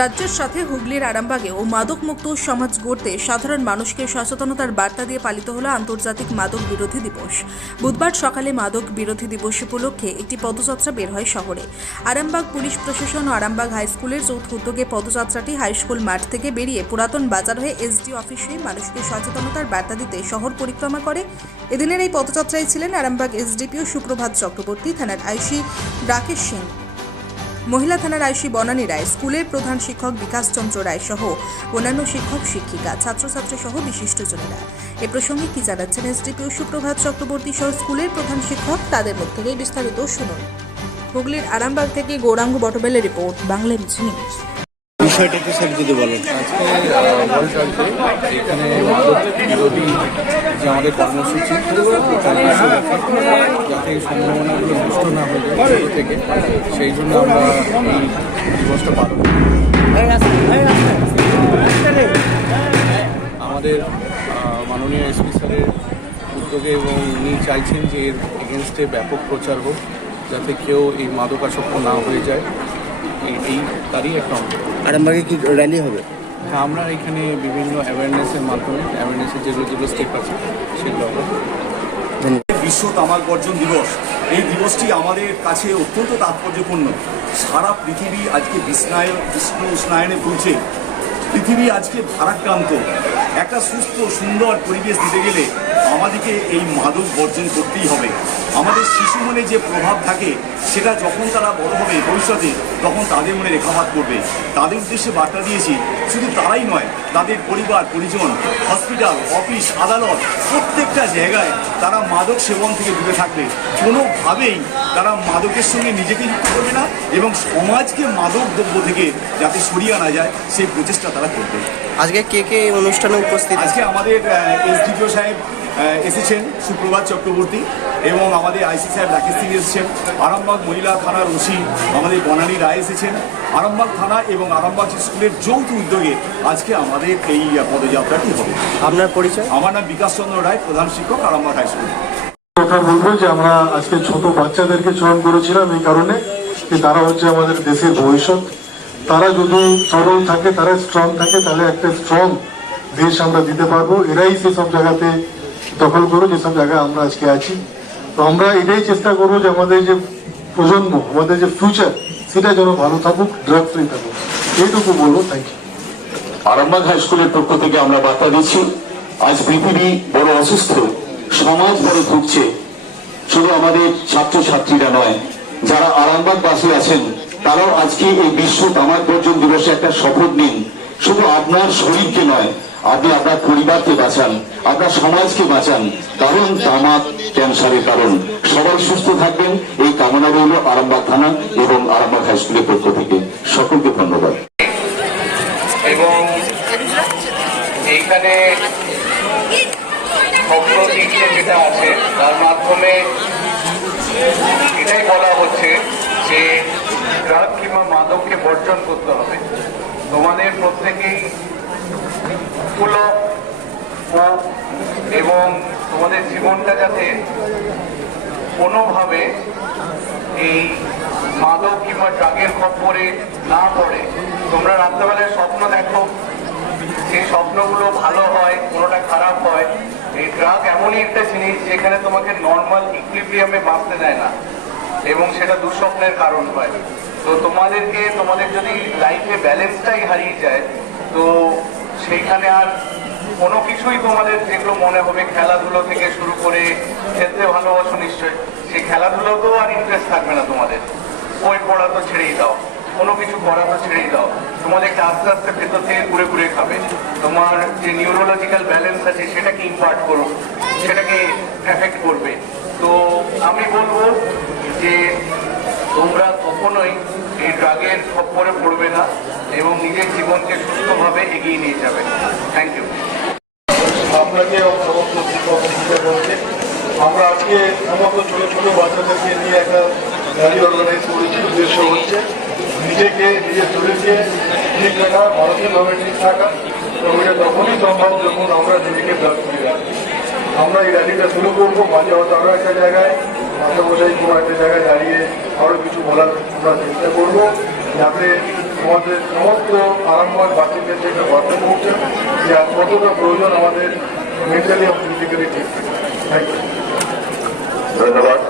রাজ্যের সাথে হুগলির আরামবাগেও মাদকমুক্ত সমাজ গড়তে সাধারণ মানুষকে সচেতনতার বার্তা দিয়ে পালিত হলো আন্তর্জাতিক মাদক বিরোধী দিবস। বুধবার সকালে মাদক বিরোধী দিবস উপলক্ষে একটি পদযাত্রা বের হয় শহরে। আরামবাগ পুলিশ প্রশাসন ও আরামবাগ হাই স্কুলের যৌথ উদ্যোগে পদযাত্রাটি হাই স্কুল মাঠ থেকে বেরিয়ে পুরাতন বাজার হয়ে এসডি অফিসে মানুষকে সচেতনতার বার্তা দিতে শহর পরিক্রমা করে। এদিনের এই পদযাত্রায় ছিলেন আরামবাগ এসডিপিও সুপ্রভাত চক্রবর্তী, থানার আইসি রাকেশ সিং মহিলা থানার আইসি বনানী রায়, স্কুলের প্রধান শিক্ষক বিকাশ চন্দ্র রায় সহ অন্যান্য শিক্ষক, শিক্ষিকা, ছাত্রছাত্রী সহ বিশিষ্ট বিশিষ্টজনেরা। এ প্রসঙ্গে কি জানাচ্ছেন এসডিপিও সুপ্রভাত চক্রবর্তী সহ স্কুলের প্রধান শিক্ষক, তাদের থেকেই বিস্তারিত শুনুন। হুগলির আরামবাগ থেকে গৌরাঙ্গ বটবেলের রিপোর্ট, বাংলা নিউজ। নিউজ বিষয়টা একটু স্যার যদি বলেন। এখানে মাদক বিরোধী যে আমাদের কর্মসূচি, যাতে সম্ভাবনাগুলো নষ্ট না হয়ে যায় থেকে, সেই জন্য আমরা এই দিবসটা পালন আমাদের মাননীয় এসপি স্যারের উদ্যোগে এবং উনি চাইছেন যে এর এগেনস্টে ব্যাপক প্রচার হোক, যাতে কেউ এই মাদকাসক্ত না হয়ে যায়। এই- এই তারই একটা অঙ্গ আরামবাগে কি র্যালি হবে? হ্যাঁ আমরা এখানে বিভিন্ন অ্যাওয়ারনেসের মাধ্যমে অ্যাওয়ারনেসের যেগুলো যেগুলো স্টেপ আছে সেগুলো বিশ্ব তামাক বর্জন দিবস এই দিবসটি আমাদের কাছে অত্যন্ত তাৎপর্যপূর্ণ। সারা পৃথিবী আজকে বিস্নায় বিষ্ণু স্নায়নে ভুলছে পৃথিবী আজকে ভারাক্রান্ত। একটা সুস্থ সুন্দর পরিবেশ দিতে গেলে আমাদেরকে এই মাদক বর্জন করতেই হবে। আমাদের শিশু মনে যে প্রভাব থাকে, সেটা যখন তারা বড় হবে ভবিষ্যতে, তখন তাদের মনে রেখাপাত করবে। তাদের উদ্দেশ্যে বার্তা দিয়েছি, শুধু তারাই নয়, তাদের পরিবার, পরিজন হসপিটাল অফিস আদালত, প্রত্যেকটা জায়গায় তারা মাদক সেবন থেকে দূরে থাকবে। কোনোভাবেই তারা মাদকের সঙ্গে নিজেকে যুক্ত করবে না এবং সমাজকে মাদক দ্রব্য থেকে যাতে সরিয়ে আনা যায়, সেই প্রচেষ্টা তারা করবে। আজকে কে কে এই অনুষ্ঠানে উপস্থিত আজকে আমাদের এসডিপিও সাহেব এসেছেন সুপ্রভাত চক্রবর্তী এবং আমাদের আইসি সাহেব রাকেশ সিং এসেছেন আরামবাগ মহিলা থানার ওসি আমাদের বনানী রায় এসেছেন আরামবাগ থানা এবং আরামবাগ স্কুলের যৌথ উদ্যোগে আজকে আমাদের এই পদযাত্রাটি হবে। আপনার পরিচয়? আমার নাম বিকাশ চন্দ্র রায় প্রধান শিক্ষক আরামবাগ হাই স্কুল। কথা বলব যে আমরা আজকে ছোট বাচ্চাদেরকে চয়ন করেছিলাম এই কারণে যে তারা হচ্ছে আমাদের দেশের ভবিষ্যৎ। তারা যদি সরল থাকে, তারা স্ট্রং থাকে, তাহলে একটা স্ট্রং দেশ আমরা দিতে পারব। এরাই সেসব জায়গাতে দখল করো যেসব জায়গায় আমরা আজকে আছি। তো আমরা এটাই চেষ্টা করব যে আমাদের যে প্রজন্ম, আমাদের যে ফিউচার সেটা যেন ভালো থাকুক ড্রাগ ফ্রি থাকুক। এইটুকু বলব থ্যাংক ইউ আরামবাগ হাই স্কুলের পক্ষ থেকে আমরা বার্তা দিচ্ছি, আজ পৃথিবী বড় অসুস্থ, সমাজ বড় ভুগছে। শুধু আমাদের ছাত্রছাত্রীরা নয়, যারা আরামবাগ বাসে আছেন তারাও আজকে এই বিশ্ব তামাক বর্জন দিবসে একটা শপথ নিন। শুধু আপনার শরীরকে নয়, আপনি আপনার পরিবারকে বাঁচান, আপনার সমাজকে বাঁচান। কারণ তামাক ক্যান্সারের কারণ। সবাই সুস্থ থাকবেন। এই কামনা রইল আরামবাগ থানা এবং আরামবাগ হাই স্কুলের পক্ষ থেকে। সকলকে ধন্যবাদ। এবং এইখানে যেটা আছে, তার মাধ্যমে এটাই বলা হচ্ছে যে ড্রাগ কিংবা মাদককে বর্জন করতে হবে। তোমাদের প্রত্যেকেই এবং তোমাদের জীবনটা যাতে কোনোভাবে এই মাদক কিংবা ড্রাগের খপ্পরে না পড়ে। তোমরা রাত্রেবেলায় স্বপ্ন দেখো সেই স্বপ্নগুলো ভালো হয়, কোনোটা খারাপ হয়। এই ড্রাগ এমনই একটা জিনিস যেখানে তোমাকে নর্মাল ইকুইলিব্রিয়ামে বাঁচতে দেয় না। এবং সেটা দুঃস্বপ্নের কারণ হয়। তো তোমাদেরকে, তোমাদের যদি লাইফে ব্যালেন্সটাই হারিয়ে যায়, তো সেইখানে আর কোনো কিছুই তোমাদের যেগুলো মনে হবে, খেলাধুলো থেকে শুরু করে খেলতে ভালোবাসো নিশ্চয়ই সেই খেলাধুলোতেও আর ইন্টারেস্ট থাকবে না তোমাদের। বই পড়া তো ছেড়েই দাও, কোনো কিছু করা তো ছেড়েই দাও। তোমাদেরকে আস্তে আস্তে ভেতর থেকে ঘুরে ঘুরে খাবে। তোমার যে নিউরোলজিক্যাল ব্যালেন্স আছে, সেটাকে ইম্পার্ট করো, সেটাকে এফেক্ট করবে। তো আমি বলব যে তোমরা কখনোই এই ড্রাগের খপ্পরে পড়বে না এবং নিজের জীবনকে সুস্থভাবে এগিয়ে নিয়ে যাবে। থ্যাংক ইউ আপনাকে শিক্ষক আমরা আজকে সমস্ত ছোট ছোট বাচ্চাদেরকে নিয়ে একটা র্যালি অর্গানাইজ করেছি। উদ্দেশ্য হচ্ছে নিজেকে, নিজের শরীরকে ঠিক রাখা মানসিকভাবে ঠিক থাকা। এবং এটা তখনই সম্ভব, যখন আমরা নিজেকে করে রাখি। আমরা এই র্যালিটা শুরু করব। মাঝে হয়তো আরও একটা জায়গায় মশাই কোনো একটা জায়গায় দাঁড়িয়ে আরও কিছু বলার আমরা চেষ্টা করব। যাতে আমাদের সমস্ত আরামবাগ বাসীকে সেটা বার্তা পৌঁছে যে কতটা প্রয়োজন আমাদের মেন্টালি এবং ফিজিক্যালি ঠিক থ্যাংক ইউ ধন্যবাদ।